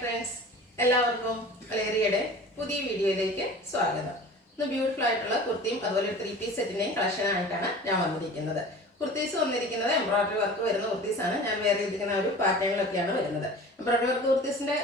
Friends, എല്ലാവർക്കും കളേറിയയുടെ പുതിയ വീഡിയോയിലേക്ക് സ്വാഗതം. ഇന്ന് ബ്യൂട്ടിഫുൾ ആയിട്ടുള്ള കുർത്തിയും അതുപോലെ ഒരു 3-piece സെറ്റിന്റെയും കളക്ഷൻ ആയിട്ടാണ് ഞാൻ വന്നിരിക്കുന്നത്. കുർത്തീസ് വന്നിരിക്കുന്നത് എംബ്രോയിഡറി വർക്ക് വരുന്ന കുർത്തീസാണ്. ഞാൻ വേറെ ഇരിക്കുന്ന ഒരു പാറ്റേണിലൊക്കെയാണ് വരുന്നത്. എംബ്രോയിഡറി വർക്ക് കുർത്തീസിന്റെ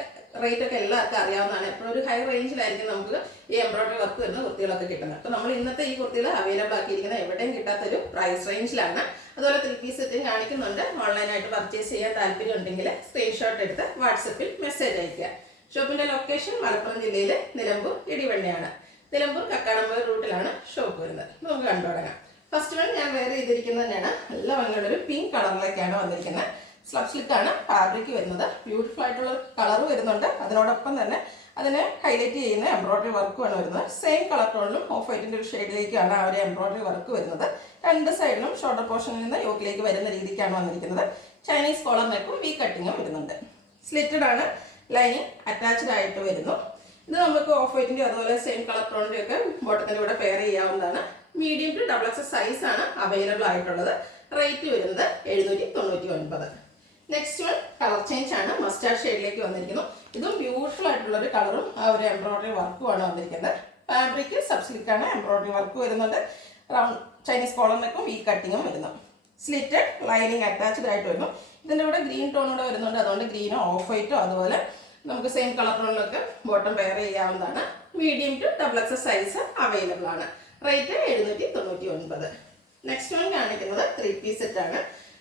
റേറ്റ് ഒക്കെ എല്ലാവർക്കും അറിയാവുന്നതാണ്. എപ്പോഴും ഒരു ഹൈ റേഞ്ചിലായിരിക്കും നമുക്ക് ഈ എംബ്രോയിഡറി വർക്ക് വരുന്ന കുർത്തികളൊക്കെ കിട്ടുന്നത്. അപ്പോൾ നമ്മൾ ഇന്നത്തെ ഈ കുർത്തികൾ അവൈലബിൾ ആക്കിയിരിക്കുന്ന എവിടെയും കിട്ടാത്തൊരു പ്രൈസ് റേഞ്ചിലാണ്. അതുപോലെ 3-piece സെറ്റും കാണിക്കുന്നുണ്ട്. ഓൺലൈനായിട്ട് പർച്ചേസ് ചെയ്യാൻ താല്പര്യം ഉണ്ടെങ്കിൽ സ്ക്രീൻഷോട്ട് എടുത്ത് വാട്സപ്പിൽ മെസ്സേജ് അയയ്ക്കുക. ഷോപ്പിന്റെ ലൊക്കേഷൻ മലപ്പുറം ജില്ലയിലെ നിലമ്പൂർ ഇടിവണ്ണയാണ്. നിലമ്പൂർ കക്കാടമ്പൂർ റൂട്ടിലാണ് ഷോപ്പ് വരുന്നത്. നമുക്ക് കണ്ടു തുടങ്ങാം. ഫസ്റ്റ് വൺ ഞാൻ വേറെ ചെയ്തിരിക്കുന്നത് തന്നെയാണ്. നല്ല ഭംഗിയുള്ള ഒരു പിങ്ക് കളറിലേക്കാണ് വന്നിരിക്കുന്നത്. സ്ലബ് സ്ലിക്കാണ് ഫാബ്രിക് വരുന്നത്. ബ്യൂട്ടിഫുൾ ആയിട്ടുള്ള കളർ വരുന്നുണ്ട്. അതിനോടൊപ്പം തന്നെ അതിനെ ഹൈലൈറ്റ് ചെയ്യുന്ന എംബ്രോയിഡറി വർക്കുമാണ് വരുന്നത്. സെയിം കളർ ടോണിലും ഓഫ് വൈറ്റിന്റെ ഒരു ഷെയ്ഡിലേക്കാണ് ആ ഒരു എംബ്രോയിഡറി വർക്ക് വരുന്നത്. രണ്ട് സൈഡിലും ഷോൾഡർ പോർഷനിൽ നിന്ന് യോക്കിലേക്ക് വരുന്ന രീതിക്കാണ് വന്നിരിക്കുന്നത്. ചൈനീസ് കോളർ നെക്കും വി കട്ടിങ്ങും വരുന്നുണ്ട്. സ്ലിറ്റഡ് ആണ്. ലൈനിങ് അറ്റാച്ച്ഡ് ആയിട്ട് വരുന്നു. ഇത് നമുക്ക് ഓഫ് വൈറ്റിന്റെ അതുപോലെ സെയിം കളർ ടോണിന്റെ ഒക്കെ ബോട്ടത്തിന്റെ കൂടെ പെയർ ചെയ്യാവുന്നതാണ്. മീഡിയം ടു XXL സൈസ് ആണ് അവൈലബിൾ ആയിട്ടുള്ളത്. റേറ്റ് വരുന്നത് 799. നെക്സ്റ്റ് വൺ കളർ ചേഞ്ച് ആണ്. മസ്റ്റാർഡ് ഷെയ്ഡിലേക്ക് വന്നിരിക്കുന്നു. ഇതും ബ്യൂട്ടിഫുൾ ആയിട്ടുള്ള ഒരു കളറും ആ ഒരു എംബ്രോയിഡറി വർക്കുമാണ് വന്നിരിക്കുന്നത്. ഫാബ്രിക് സബ്സിലിക്കാണ്. എംബ്രോയിഡറി വർക്ക് വരുന്നുണ്ട്. റൗണ്ട് ചൈനീസ് കോളർ നെക്കും വി കട്ടിങ്ങും വരുന്നു. സ്ലിറ്റഡ് ലൈനിങ് അറ്റാച്ച്ഡ് ആയിട്ട് വരുന്നു. ഇതിൻ്റെ കൂടെ ഗ്രീൻ ടോണൂടെ വരുന്നുണ്ട്. അതുകൊണ്ട് ഗ്രീനോ ഓഫ് വൈറ്റോ അതുപോലെ നമുക്ക് സെയിം കളർ ടോണിലൊക്കെ ബോട്ടം പെയർ ചെയ്യാവുന്നതാണ്. Medium to XXL size available ആണ്. റേറ്റ് 799. നെക്സ്റ്റ് വൺ കാണിക്കുന്നത് 3-piece സെറ്റ് ആണ്.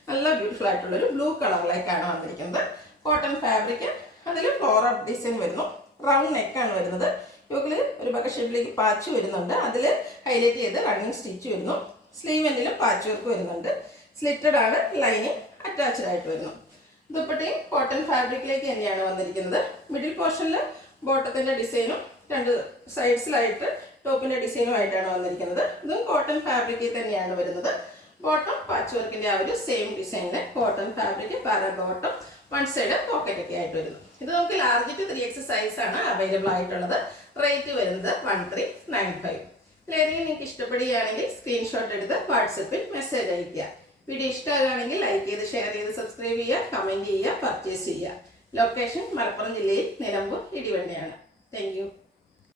നല്ല ബ്യൂട്ടിഫുൾ ആയിട്ടുള്ള ഒരു ബ്ലൂ കളറിലേക്കാണ് വന്നിരിക്കുന്നത്. കോട്ടൺ ഫാബ്രിക്, അതിൽ ഫ്ലോറൽ ഡിസൈൻ വരുന്നു. റൗണ്ട് നെക്കാണ് വരുന്നത്. യോക്കിൽ ഒരു ബക്ക ഷേപ്പിലേക്ക് പാച്ച് വരുന്നുണ്ട്. അതിൽ ഹൈലൈറ്റ് ചെയ്ത് റണ്ണിങ് സ്റ്റിച്ച് വരുന്നു. സ്ലീവ് എൻഡിലും പാച്ച് വർക്ക് വരുന്നുണ്ട്. സ്ലിറ്റഡ് ആണ്. ലൈനിങ് അറ്റാച്ച്ഡ് ആയിട്ട് വരുന്നു. ദുപ്പട്ടയും കോട്ടൺ ഫാബ്രിക്കിലേക്ക് തന്നെയാണ് വന്നിരിക്കുന്നത്. മിഡിൽ പോർഷനിൽ ബോട്ടത്തിന്റെ ഡിസൈനും രണ്ട് സൈഡ്സിലായിട്ട് ടോപ്പിന്റെ ഡിസൈനും ആയിട്ടാണ് വന്നിരിക്കുന്നത്. ഇതും കോട്ടൺ ഫാബ്രിക്കിൽ തന്നെയാണ് വരുന്നത്. ബോട്ടം പാച്ച് വർക്കിന്റെ ആ ഒരു സെയിം ഡിസൈനിലെ കോട്ടൺ ഫാബ്രിക് പാര ബോട്ടം, വൺ സൈഡ് പോക്കറ്റ് ഒക്കെ ആയിട്ട് വരുന്നു. ഇത് നമുക്ക് ലാർജ് ടു 3XL സൈസ് ആണ് അവൈലബിൾ ആയിട്ടുള്ളത്. റേറ്റ് വരുന്നത് 1395. ഏതെങ്കിലും നിങ്ങൾക്ക് ഇഷ്ടപ്പെടുകയാണെങ്കിൽ സ്ക്രീൻഷോട്ട് എടുത്ത് വാട്സപ്പിൽ മെസ്സേജ് അയയ്ക്കുക. വീഡിയോ ഇഷ്ടമാകുകയാണെങ്കിൽ ലൈക്ക് ചെയ്ത് ഷെയർ ചെയ്ത് സബ്സ്ക്രൈബ് ചെയ്യുക, കമന്റ് ചെയ്യുക, പർച്ചേസ് ചെയ്യുക. ലൊക്കേഷൻ മലപ്പുറം ജില്ലയിൽ നിലമ്പൂർ ഇടിവണ്ണയാണ്. Thank you.